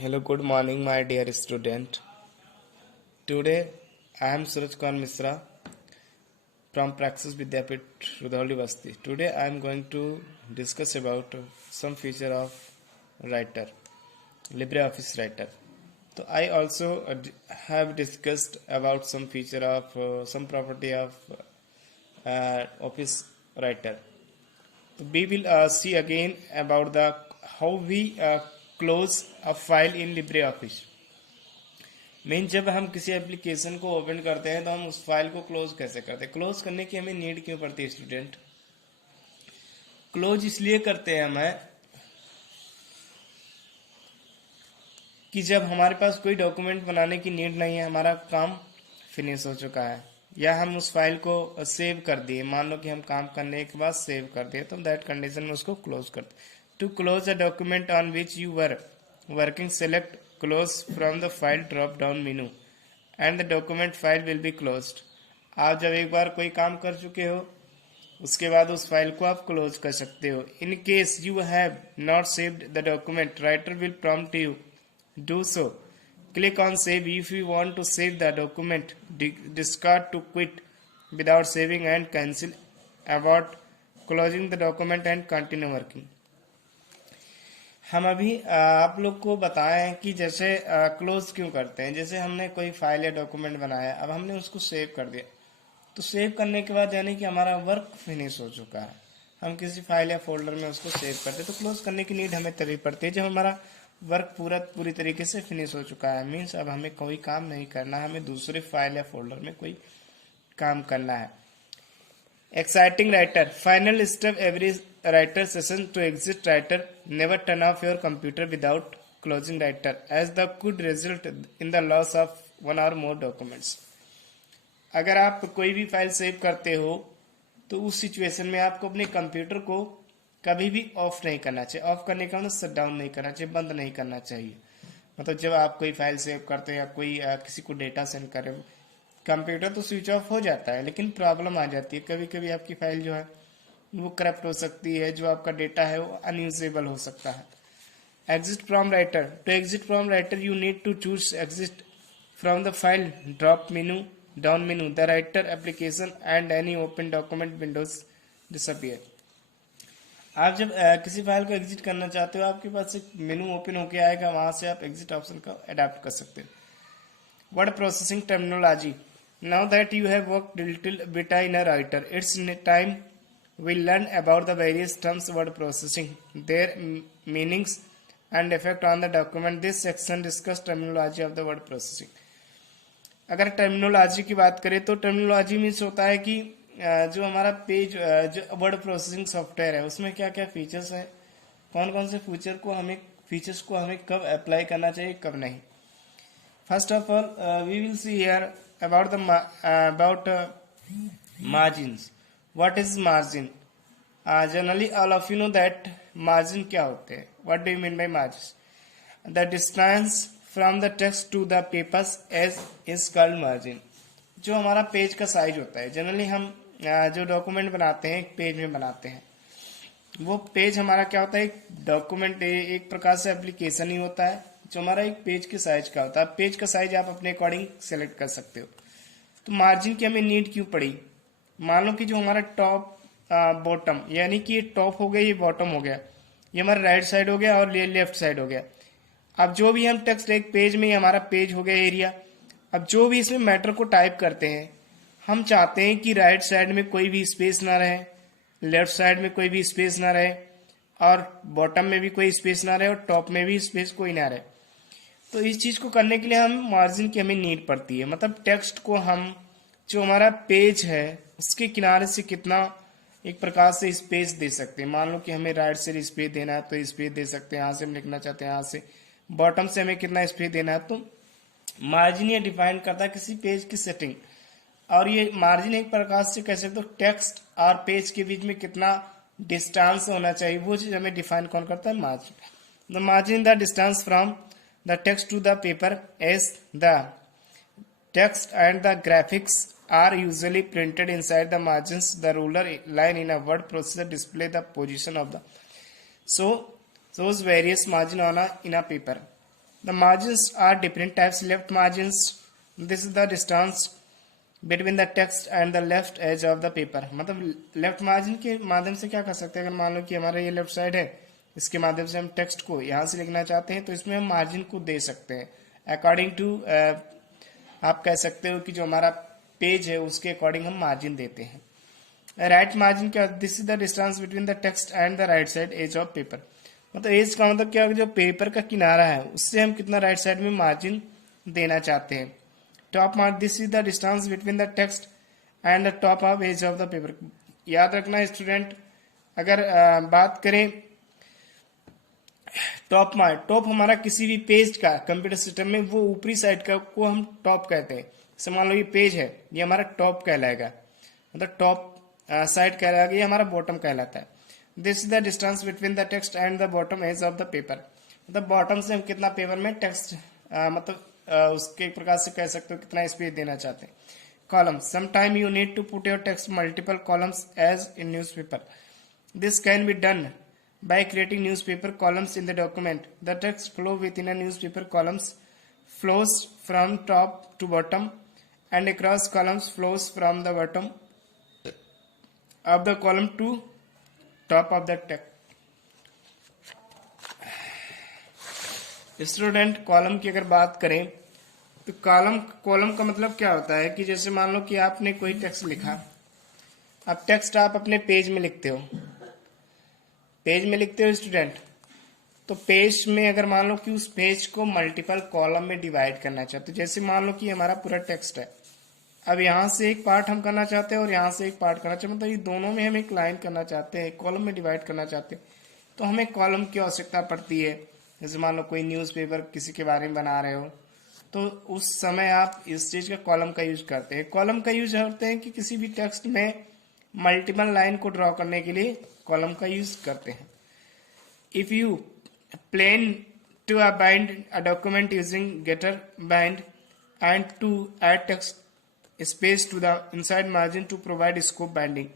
Hello, good morning, my dear student. Today, I am Suraj Khan Misra from Praxis Vidyapit, Rudhauli Basti. Today, I am going to discuss about some feature of writer, LibreOffice Writer. So, I also have discussed about some feature of some property of Office Writer. So we will see again about the how we close a file in LibreOffice. Main जब हम किसी application को open करते हैं तो हम उस file को क्लोज कैसे करते हैं। क्लोज करने की हमें नीड क्यों पड़ती है स्टूडेंट? क्लोज इसलिए करते हैं हमें कि जब हमारे पास कोई डॉक्यूमेंट बनाने की नीड नहीं है, हमारा काम फिनिश हो चुका है, या हम उस फाइल को सेव कर दिए, मान लो कि हम काम करने के बाद सेव कर दिए, तो दैट कंडीशन में उसको क्लोज करते। To close a document on which you were working, select close from the file drop down menu and the document file will be closed. आप जब एक बार कोई काम कर चुके हो, उसके बाद उस फाइल को आप क्लोज कर सकते हो। In case you have not saved the document, writer will prompt you do so. Click on save if you want to save the document. Discard to quit without saving and cancel about closing the document and continue working. हम अभी आप लोग को बताएं कि जैसे close क्यों करते हैं। जैसे हमने कोई फाइल या डॉक्यूमेंट बनाया, अब हमने उसको सेव कर दिया, तो सेव करने के बाद यानी कि हमारा वर्क फिनिश हो चुका है। हम किसी फाइल या फोल्डर में उसको सेव करते, तो क्लोज करने की नीड हमें तभी पड़ती है जब हमारा वर्क पूरी तरीके से फिनिश हो चुका है। मीन्स अब हमें कोई काम नहीं करना, हमें दूसरे फाइल या फोल्डर में कोई काम करना है। Exiting writer, final step every writer session to exit writer, never turn off your computer without closing writer as the could result in the loss of one or more documents. अगर आप कोई भी file save करते हो तो उस situation में आपको अपने कंप्यूटर को कभी भी ऑफ नहीं करना चाहिए। ऑफ करने का मतलब शट डाउन नहीं करना चाहिए, बंद नहीं करना चाहिए। मतलब जब आप कोई फाइल सेव करते हो या कोई किसी को डेटा सेंड कर रहे हो, कंप्यूटर तो स्विच ऑफ हो जाता है, लेकिन प्रॉब्लम आ जाती है। कभी कभी आपकी फाइल जो है वो करप्ट हो सकती है, जो आपका डेटा है वो अनयूजेबल हो सकता है। Exit from writer, to exit from writer you need to choose exit from the file drop menu down menu, the writer application and any open document windows disappear. आप जब किसी फाइल को exit करना चाहते हो, आपके पास एक मेनू ओपन होके आएगा, वहां से आप एग्जिट ऑप्शन का अडैप्ट कर सकते हो। Word processing terminology, now that you have worked little bit in a writer, it's time we learn about the various terms word processing, their meanings and effect on the document. This section discuss terminology of the word processing. अगर terminology की बात करें तो terminology means होता है कि जो हमारा पेज जो वर्ड प्रोसेसिंग सॉफ्टवेयर है उसमें क्या क्या फीचर्स है, कौन कौन से फीचर्स को हमें कब अप्लाई करना चाहिए, कब नहीं। First of all we will see here about margins. What is margin? Generally all of you know that margin क्या होते हैं। What do you mean by margin? The distance from the text to the papers edge is called margin. जो हमारा page का size होता है, generally हम जो डॉक्यूमेंट बनाते हैं एक पेज में बनाते हैं, वो पेज हमारा क्या होता है, एक डॉक्यूमेंट एक प्रकार से एप्लीकेशन ही होता है जो हमारा एक पेज के साइज का होता है। पेज का साइज आप अपने अकॉर्डिंग सेलेक्ट कर सकते हो। तो मार्जिन की हमें नीड क्यों पड़ी? मान लो कि जो हमारा टॉप बॉटम, यानी कि ये टॉप हो गया, ये बॉटम हो गया, ये हमारा राइट साइड हो गया और ये लेफ्ट साइड हो गया। अब जो भी हम टेक्स्ट एक पेज में, हमारा पेज हो गया एरिया। अब जो भी इसमें मैटर को टाइप करते हैं, हम चाहते हैं कि राइट साइड में कोई भी स्पेस ना रहे, लेफ्ट साइड में कोई भी स्पेस ना रहे, और बॉटम में भी कोई स्पेस ना रहे, और टॉप में भी स्पेस कोई ना रहे। तो इस चीज को करने के लिए हम मार्जिन की हमें नीड पड़ती है। मतलब टेक्स्ट को हम, जो हमारा पेज है उसके किनारे से कितना एक प्रकार से स्पेस दे सकते हैं। मान लो कि हमें राइट से स्पेस देना है तो स्पेस दे सकते हैं, यहाँ से हम लिखना चाहते हैं यहाँ से, बॉटम से हमें कितना स्पेस देना है। तो मार्जिन ये डिफाइन करता है किसी पेज की सेटिंग। और ये मार्जिन एक प्रकार से कह सकते हो टेक्स्ट और पेज के बीच में कितना डिस्टेंस होना चाहिए, वो चीज हमें डिफाइन कौन करता है? Margin. The margin the distance from the text to the paper edge the text and the graphics are usually printed inside the margins. The ruler line in a word processor display the position of the shows various margin on in a paper. The margins are different types. Left margins, this is the distance between the text and the left edge of the paper. मतलब left margin के माध्यम से क्या कर सकते हैं, अगर मान लो कि हमारा ये लेफ्ट साइड है, इसके माध्यम से हम टेक्स्ट को यहाँ से लिखना चाहते हैं तो इसमें हम मार्जिन को दे सकते हैं अकॉर्डिंग टू, आप कह सकते हो कि जो हमारा पेज है उसके अकॉर्डिंग हम मार्जिन देते हैं। राइट मार्जिन क्या, this is the distance between the text and the right side edge of paper. मतलब एज का मतलब क्या, जो पेपर का किनारा है उससे हम कितना राइट साइड में मार्जिन देना चाहते हैं। Top mark, this is the distance between the text and the top of edge of the paper. याद रखना स्टूडेंट, अगर बात करें टॉप मार्क, टॉप हमारा किसी भी पेज का कंप्यूटर सिस्टम में वो ऊपरी साइड का को हम टॉप कहते हैं। जैसे मान लो ये पेज है, ये हमारा टॉप कहलाएगा, मतलब टॉप साइड कहलाएगा, ये हमारा बॉटम कहलाता है। This is the distance between the text and the bottom edge of the paper. मतलब बॉटम से हम कितना पेपर में टेक्स्ट मतलब उसके एक प्रकार से कह सकते हो कितना स्पेस देना चाहते हैं। Column, sometime you need to put your text multiple columns as in newspaper. This can be done by creating newspaper columns in the document. The text flow within a newspaper columns flows from top to bottom and across columns flows from the bottom of the column to top of the text. Student, column की अगर बात करें तो column का मतलब क्या होता है कि जैसे मान लो कि आपने कोई टेक्स्ट लिखा, अब टेक्स्ट आप अपने पेज में लिखते हो, पेज में लिखते हो स्टूडेंट, तो पेज में अगर मान लो कि उस पेज को मल्टीपल कॉलम में डिवाइड करना चाहते हो, जैसे मान लो कि हमारा पूरा टेक्स्ट है, अब यहाँ से एक पार्ट हम करना चाहते हैं और यहाँ से एक पार्ट करना चाहते हैं, मतलब ये दोनों में हम एक लाइन करना चाहते हैं, कॉलम में डिवाइड करना चाहते हैं, तो हमें कॉलम की आवश्यकता पड़ती है। जैसे मान लो कोई न्यूज़पेपर किसी के बारे में बना रहे हो तो उस समय आप इस चीज का कॉलम का यूज करते हैं। कॉलम का यूज करते हैं कि किसी भी टेक्स्ट में मल्टीपल लाइन को ड्रॉ करने के लिए कॉलम का यूज करते हैं। If you plan to bind a document using getter bind and to add text space to the inside margin to provide scope binding.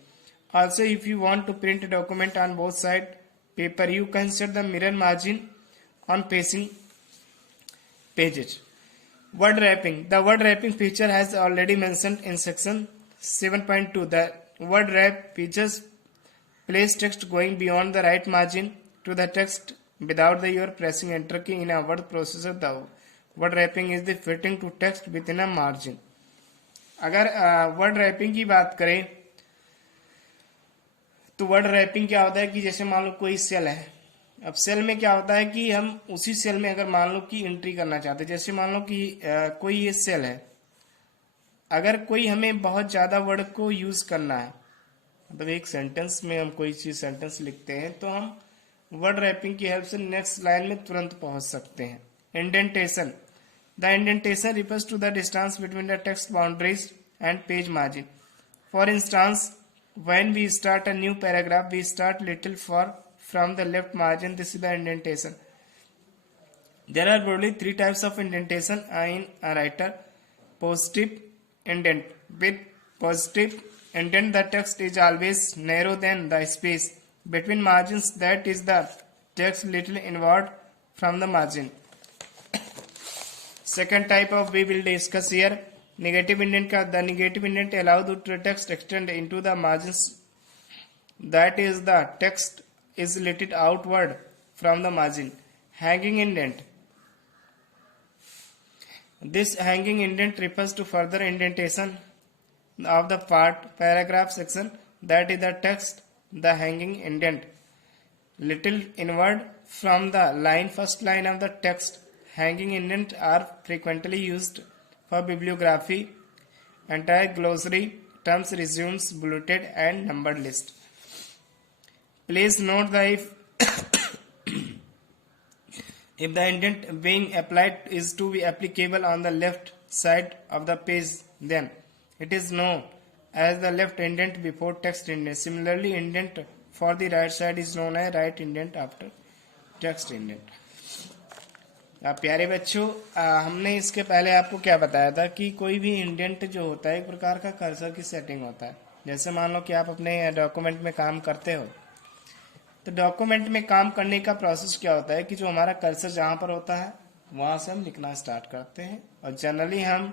Also, if you want to print a document on both side paper, you can set the mirror margin on facing pages. Word wrapping. The word wrapping feature has already mentioned in section 7.2. The word wrap features place text going beyond the right margin to the text without your pressing enter key in a word processor. The word wrapping is the fitting to text within a margin. अगर word wrapping की बात करें तो word wrapping क्या होता है कि जैसे मान लो कोई सेल है, अब सेल में क्या होता है कि हम उसी सेल में अगर मान लो कि एंट्री करना चाहते हैं, जैसे मान लो कि कोई ये सेल है, अगर कोई हमें बहुत ज्यादा वर्ड को यूज करना है, मतलब एक सेंटेंस में हम कोई चीज सेंटेंस लिखते हैं तो हम वर्ड रैपिंग की हेल्प से नेक्स्ट लाइन में तुरंत पहुंच सकते हैं। Indentation. The indentation refers to the distance between the text boundaries and page margin. For instance, when we start a new paragraph, we start little far from the left margin. This is the indentation. There are broadly three types of indentation in a writer. Positive indent. With positive indent, the text is always narrow than the space between margins, that is the text little inward from the margin. Second type of we will discuss here. Negative indent का, the negative indent allow the text extend into the margins, that is the text is little outward from the margin. Hanging indent. This hanging indent refers to further indentation of the paragraph section, that is the text. The hanging indent little inward from the line, first line of the text. Hanging indent are frequently used for bibliography, entire glossary, terms, resumes, bulleted and numbered list. Please note that if the indent being applied is to be applicable on the left side of the page, then it is known as the left indent before text indent. Similarly, indent for the right side is known as right indent after text indent. प्यारे बच्चों, हमने इसके पहले आपको क्या बताया था कि कोई भी इंडेंट जो होता है एक प्रकार का कर्सर की सेटिंग होता है। जैसे मान लो कि आप अपने डॉक्यूमेंट में काम करते हो, तो डॉक्यूमेंट में काम करने का प्रोसेस क्या होता है कि जो हमारा कर्सर जहां पर होता है वहां से हम लिखना स्टार्ट करते हैं। और जनरली हम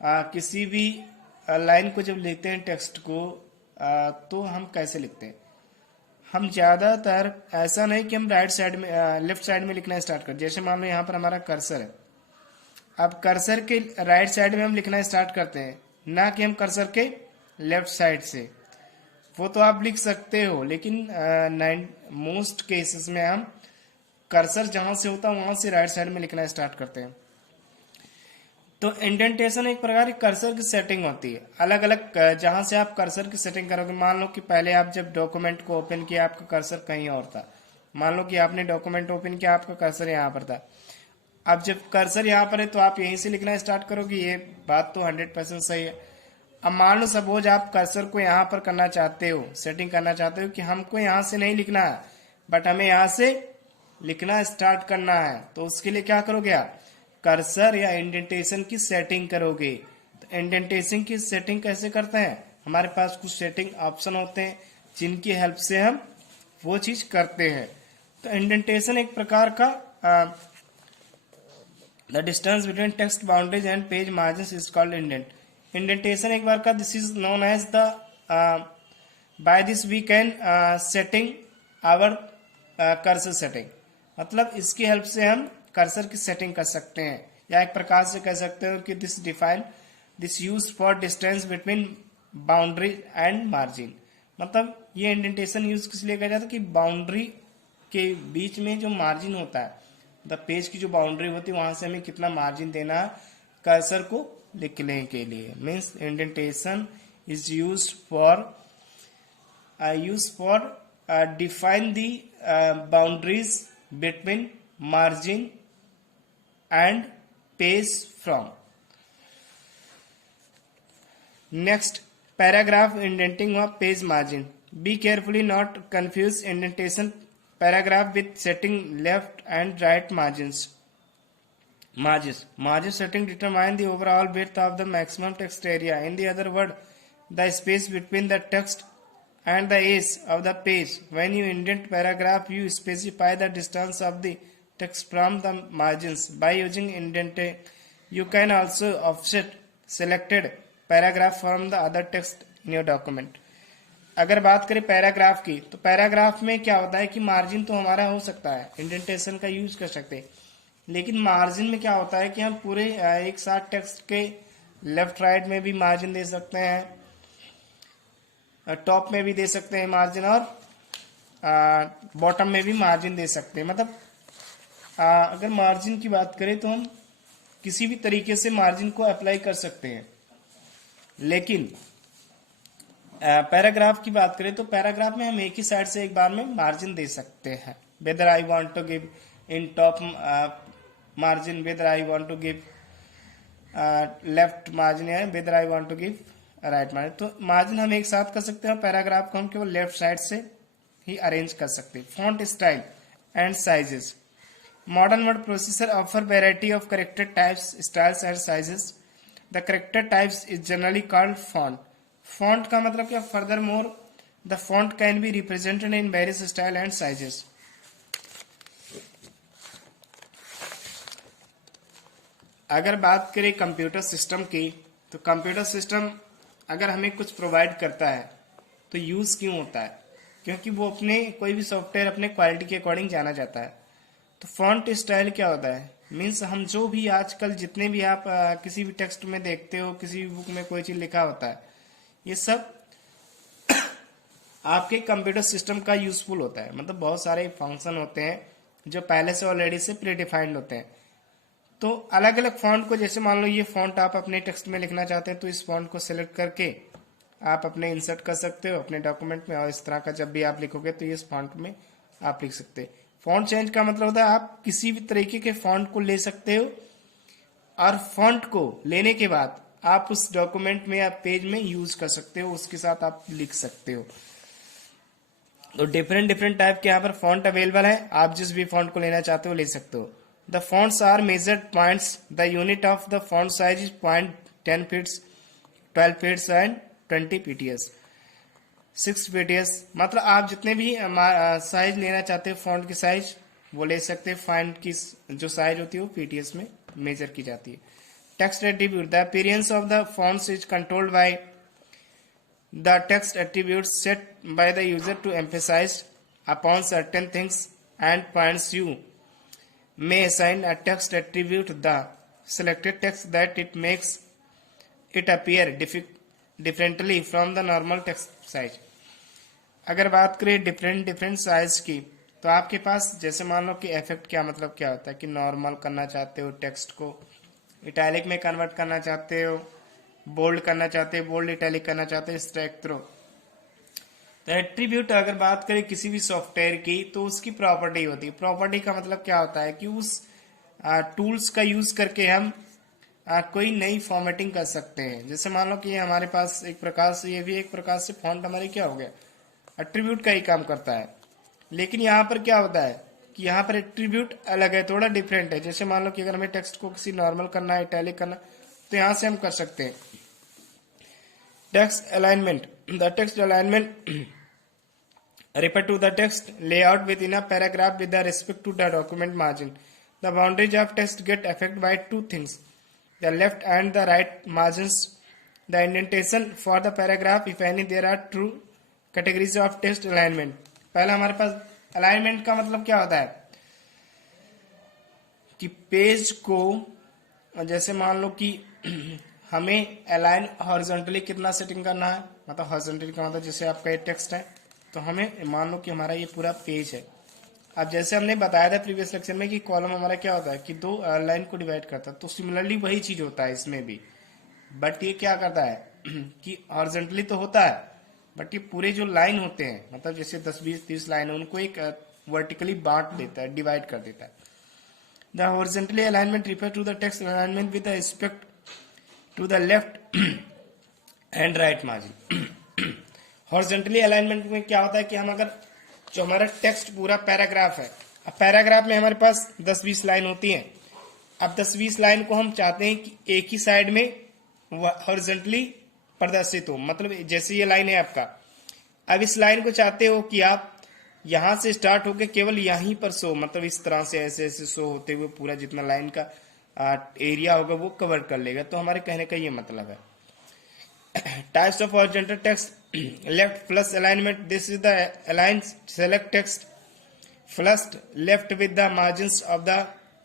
किसी भी लाइन को जब लिखते हैं टेक्स्ट को, तो हम कैसे लिखते हैं? हम ज्यादातर ऐसा नहीं कि हम राइट साइड में लेफ्ट साइड में लिखना स्टार्ट कर, जैसे मान लो यहाँ पर हमारा कर्सर है, अब कर्सर के राइट साइड में हम लिखना स्टार्ट करते हैं, ना कि हम कर्सर के लेफ्ट साइड से। वो तो आप लिख सकते हो, लेकिन मोस्ट केसेस में हम कर्सर जहां से होता है वहां से राइट साइड में लिखना स्टार्ट करते हैं। तो इंडेंटेशन एक प्रकार की कर्सर की सेटिंग होती है, अलग अलग जहां से आप कर्सर की सेटिंग करोगे। मान लो कि पहले आप जब डॉक्यूमेंट को ओपन किया आपका कर्सर कहीं और था, मान लो कि आपने डॉक्यूमेंट ओपन किया आपका कर्सर यहाँ पर था, अब जब कर्सर यहाँ पर है तो आप यहीं से लिखना स्टार्ट करोगे, ये बात तो 100% सही है। अब मान लो सपोज आप कर्सर को यहाँ पर करना चाहते हो, सेटिंग करना चाहते हो कि हमको यहाँ से नहीं लिखना है बट हमें यहाँ से लिखना स्टार्ट करना है, तो उसके लिए क्या करोगे आप? कर्सर या इंडेंटेशन की सेटिंग करोगे। तो इंडेंटेशन की सेटिंग कैसे करते हैं? हमारे पास कुछ सेटिंग ऑप्शन होते हैं जिनकी हेल्प से हम वो चीज करते हैं। तो इंडेंटेशन एक प्रकार का the distance between text boundaries and page margin is called indent. Indentation एक बार का this is known as the by this we can setting our cursor setting, मतलब इसकी हेल्प से हम कर्सर की सेटिंग कर सकते हैं, या एक प्रकार से कह सकते हो कि this define this use for distance between boundary and margin. मतलब ये इंडेंटेशन यूज किस लिए किया जाता है कि बाउंड्री के बीच में जो मार्जिन होता है, द पेज की जो बाउंड्री होती है वहां से हमें कितना मार्जिन देना है कर्सर को लिखने के लिए। Means indentation is use for define the boundaries between margin and page from. Next, paragraph indenting of page margin. Be carefully not confuse indentation paragraph with setting left and right margins. Margin setting determine the overall width of the maximum text area. In the other word, the space between the text and the edge of the page. When you indent paragraph, you specify the distance of the text from the margins. By using indentation, you can also offset selected paragraph from the other text in your document. अगर बात करें paragraph की, तो paragraph में क्या होता है कि मार्जिन तो हमारा हो सकता है, इंडेंटेशन का यूज कर सकते हैं, लेकिन मार्जिन में क्या होता है कि हम पूरे एक साथ टेक्स्ट के लेफ्ट राइट में भी मार्जिन दे सकते हैं, टॉप में भी दे सकते हैं मार्जिन, और बॉटम में भी मार्जिन दे सकते हैं। मतलब अगर मार्जिन की बात करें तो हम किसी भी तरीके से मार्जिन को अप्लाई कर सकते हैं, लेकिन पैराग्राफ की बात करें तो पैराग्राफ में हम एक ही साइड से एक बार में मार्जिन दे सकते हैं। Whether I want to give in top margin, whether I want to give left margin, है whether I want to give right margin. तो मार्जिन हम एक साथ कर सकते हैं, पैराग्राफ को हम केवल लेफ्ट साइड से ही अरेंज कर सकते हैं। Font style and sizes. Modern word processor offer variety of character types, styles and sizes. The character types is generally called font. Font का मतलब क्या? Further more the font can be represented in various style and sizes. अगर बात करें computer system की, तो computer system अगर हमें कुछ प्रोवाइड करता है तो यूज क्यों होता है? क्योंकि वो अपने कोई भी सॉफ्टवेयर अपने क्वालिटी के अकॉर्डिंग जाना जाता है। तो फॉन्ट स्टाइल क्या होता है? मीन्स हम जो भी आजकल जितने भी आप किसी भी टेक्स्ट में देखते हो, किसी भी बुक में कोई चीज लिखा होता है, ये सब आपके कंप्यूटर सिस्टम का यूजफुल होता है। मतलब बहुत सारे फंक्शन होते हैं जो पहले से ऑलरेडी से प्री डिफाइंड होते हैं। तो अलग अलग फॉन्ट को, जैसे मान लो ये फॉन्ट आप अपने टेक्स्ट में लिखना चाहते हैं तो इस फॉन्ट को सिलेक्ट करके आप अपने इंसर्ट कर सकते हो अपने डॉक्यूमेंट में, और इस तरह का जब भी आप लिखोगे तो इस फॉन्ट में आप लिख सकते हैं। फॉन्ट चेंज का मतलब होता है आप किसी भी तरीके के फॉन्ट को ले सकते हो, और फॉन्ट को लेने के बाद आप उस डॉक्यूमेंट में या पेज में यूज कर सकते हो, उसके साथ आप लिख सकते हो। तो डिफरेंट टाइप के यहाँ पर फॉन्ट अवेलेबल है, आप जिस भी फॉन्ट को लेना चाहते हो ले सकते हो। The fonts are measured points. The unit of the font size is point, 10 feets, 12 feets and 20 pts, 6 pts। मतलब आप जितने भी साइज लेना चाहते हो फॉन्ट की साइज, वो ले सकते हैं। फाइंड की जो साइज होती है वो पीटीएस में मेजर की जाती है। Text attribute, the appearance of the fonts is controlled by the text attribute set by the user to emphasize upon certain things and points you may assign a text attribute the selected text that it makes it appear differently from the normal text size। अगर बात करें different size की, तो आपके पास जैसे मान लो कि effect क्या मतलब क्या होता है कि नॉर्मल करना चाहते हो, टेक्स्ट को इटैलिक में कन्वर्ट करना चाहते हो, बोल्ड करना चाहते हो, बोल्ड इटैलिक करना चाहते हो, स्ट्राइक थ्रो। तो एट्रीब्यूट अगर बात करें किसी भी सॉफ्टवेयर की, तो उसकी प्रॉपर्टी होती है। प्रॉपर्टी का मतलब क्या होता है कि उस टूल्स का यूज करके हम कोई नई फॉर्मेटिंग कर सकते हैं। जैसे मान लो कि हमारे पास एक प्रकार से, ये भी एक प्रकार से फॉन्ट हमारे क्या हो गया, एट्रीब्यूट का ही काम करता है। लेकिन यहाँ पर क्या होता है कि यहाँ पर एट्रीब्यूट अलग है, थोड़ा डिफरेंट है। जैसे मान लो कि अगर हमें टेक्स्ट को किसी नॉर्मल करना है, इटैलिक करना, तो यहाँ से हम कर सकते हैं। Text alignment, the text alignment refer to the text layout within a paragraph with the respect to the document margin. The boundaries of text get affected by two things, the left and the right margins, the indentation for the paragraph if any. There are two categories of text alignment. पहला हमारे पास alignment का मतलब क्या होता है कि page को, जैसे मान लो कि हमें अलाइन हॉरिजॉन्टली कितना सेटिंग करना है, मतलब हॉरिजॉन्टली का मतलब जैसे आपका ये टेक्स्ट है, तो हमें मान लो कि हमारा ये पूरा पेज है। अब जैसे हमने बताया था प्रीवियस लेक्चर में कि कॉलम हमारा क्या होता है कि दो लाइन को डिवाइड करता है, तो सिमिलरली वही चीज होता है इसमें भी। बट ये क्या करता है कि हॉरिजॉन्टली तो होता है, बट ये पूरे जो लाइन होते हैं, मतलब जैसे 10 20 30 लाइन है, उनको एक वर्टिकली बांट देता है, डिवाइड कर देता है। The horizontally alignment refer to the text alignment with respect to the left and right margin. Horizontally alignment में क्या होता है कि हम अगर जो हमारा टेक्स्ट पूरा पैराग्राफ है, अब पैराग्राफ में हमारे पास 10-20 लाइन होती हैं। अब 10-20 लाइन को हम चाहते हैं कि एक ही साइड में हॉरिजॉन्टली प्रदर्शित हो, मतलब जैसे ये लाइन है आपका, अब इस लाइन को चाहते हो कि आप यहां से स्टार्ट होकर केवल यहीं पर शो, मतलब इस तरह से ऐसे ऐसे शो होते हुए पूरा जितना लाइन का एरिया होगा वो कवर कर लेगा। तो हमारे कहने का ये मतलब है। Types of horizontal text, left flush alignment. This is the align select text flushed left with the margins of the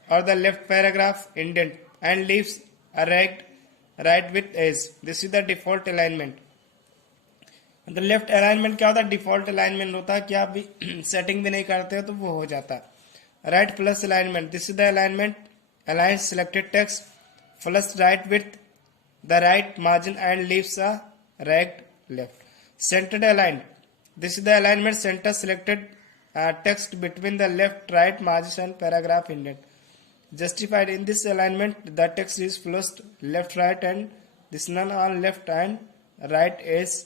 or the left paragraph indent and leaves a right with edge. This is the default alignment. The left alignment क्या होता है, default alignment होता है कि आप भी setting भी नहीं करते हो तो वो हो जाता है। Right plus alignment, this is the alignment align selected text flush right with the right margin and leaves a right left. Centered aligned, this is the alignment center selected text between the left right margins and paragraph indent. Justified, in this alignment the text is flushed left right and this none on left and right edge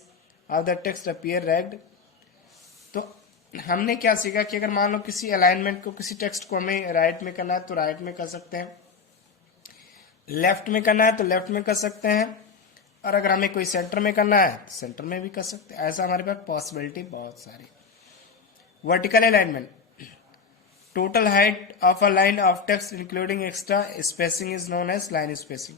of the text appear ragged. तो हमने क्या सीखा कि अगर मान लो किसी alignment को, किसी टेक्स्ट को हमें राइट में करना है तो राइट में कर सकते हैं, लेफ्ट में करना है तो लेफ्ट में कर सकते हैं, और अगर हमें कोई सेंटर में करना है तो सेंटर में भी कर सकते हैं। ऐसा हमारे पास पॉसिबिलिटी बहुत सारी। Vertical alignment, total height of a line of text including extra spacing is known as line spacing.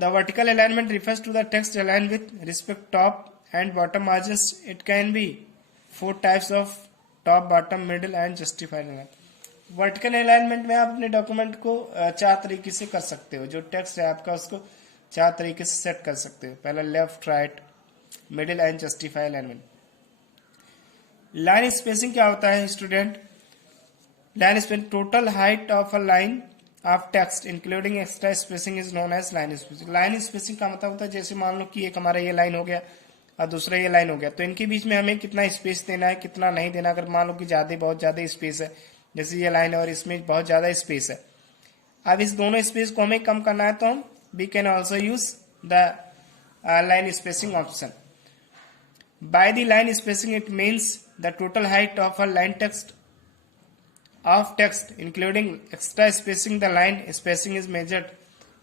The vertical alignment refers to the text aligned with respect top and bottom margins. It can be 4 types of top, bottom, middle and justified alignment. Vertical alignment में आप अपने document को 4 तरीके से कर सकते हो। जो टेक्स्ट है आपका उसको 4 तरीके से सेट कर सकते हो। पहला left, right, middle and justify alignment. Line spacing क्या होता है student? Line spacing, total height of a line of text including extra spacing is known as line spacing. Line spacing का मतलब होता है जैसे मान लो कि एक हमारा ये लाइन हो गया और दूसरा ये लाइन हो गया, तो इनके बीच में हमें कितना स्पेस देना है, कितना नहीं देना। अगर मान लो कि बहुत ज्यादा स्पेस है, जैसे ये लाइन है और इसमें बहुत ज्यादा स्पेस है, अब इस दोनों स्पेस को हमें कम करना है तो हम we can also use the line spacing option. By the line spacing it means the total height of a line text of text including extra spacing. The line spacing is measured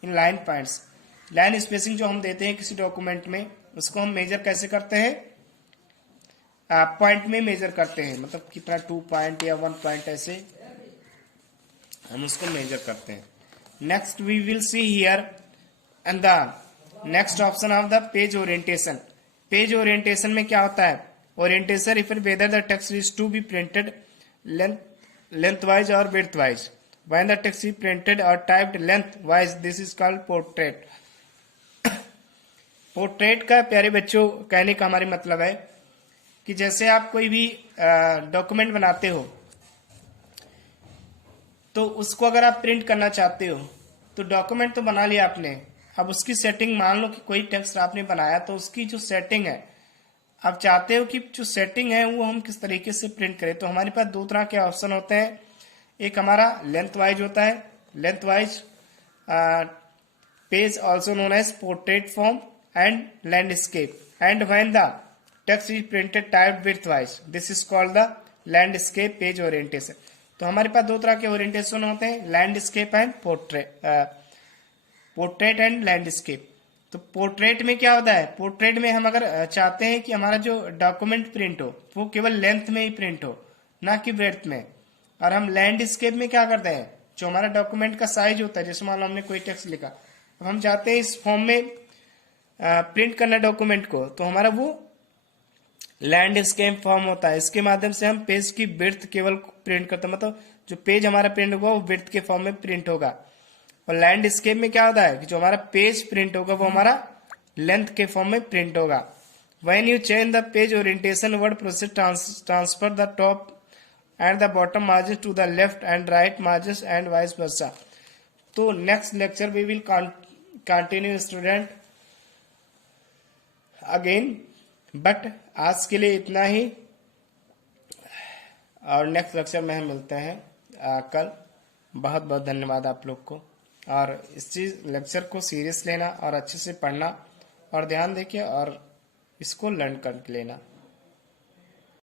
in line points. Line spacing जो हम देते हैं किसी document में, उसको हम major कैसे करते हैं? पॉइंट में मेजर करते हैं, मतलब कितना 2 पॉइंट या 1 पॉइंट ऐसे हम उसको मेजर करते हैं। Next we will see here and the next option of the page orientation. Page orientation में क्या होता है? Orientation refer whether the text is to be printed lengthwise or widthwise. When the text is printed or typed lengthwise, this is called portrait. Portrait का प्यारे बच्चों कहने का हमारी मतलब है कि जैसे आप कोई भी डॉक्यूमेंट बनाते हो तो उसको अगर आप प्रिंट करना चाहते हो तो डॉक्यूमेंट तो बना लिया आपने, अब उसकी सेटिंग, मान लो कि कोई टेक्स्ट आपने बनाया तो उसकी जो सेटिंग है, आप चाहते हो कि जो सेटिंग है वो हम किस तरीके से प्रिंट करें। तो हमारे पास दो तरह के ऑप्शन होते हैं। एक हमारा लेंथ वाइज होता है, lengthwise page also known as portrait form and landscape, and when the text is printed typed widthwise, this is called the landscape page orientation. तो हमारे पास दो तरह के ओरिएंटेशन होते हैं, landscape and portrait and landscape. तो portrait में क्या होता है? पोर्ट्रेट में हम अगर चाहते हैं कि हमारा जो डॉक्यूमेंट प्रिंट हो वो केवल लेंथ में ही प्रिंट हो, ना कि ब्रेड्थ में। और हम लैंडस्केप में क्या करते हैं, जो हमारा डॉक्यूमेंट का साइज होता है, जैसे मान लो हमने कोई टेक्स्ट लिखा, अब हम चाहते हैं इस फॉर्म में प्रिंट करना डॉक्यूमेंट को, तो हमारा वो लैंडस्केप फॉर्म होता है। इसके माध्यम से हम पेज की ब्रेड्थ केवल प्रिंट करते हैं, मतलब जो पेज हमारा प्रिंट होगा वो ब्रेड्थ के फॉर्म में प्रिंट होगा। और लैंडस्केप में क्या होता है कि जो हमारा पेज प्रिंट होगा वो हमारा लेंथ के फॉर्म में प्रिंट होगा। When you change the page orientation, Word process transfer the top and the bottom margin to the left and right margin and vice versa. तो next lecture we will continue student again, but आज के लिए इतना ही, और next lecture में हम मिलते हैं कल। बहुत बहुत धन्यवाद आप लोग को, और इस चीज लेक्चर को सीरियस लेना और अच्छे से पढ़ना और ध्यान देके और इसको लर्न कर लेना।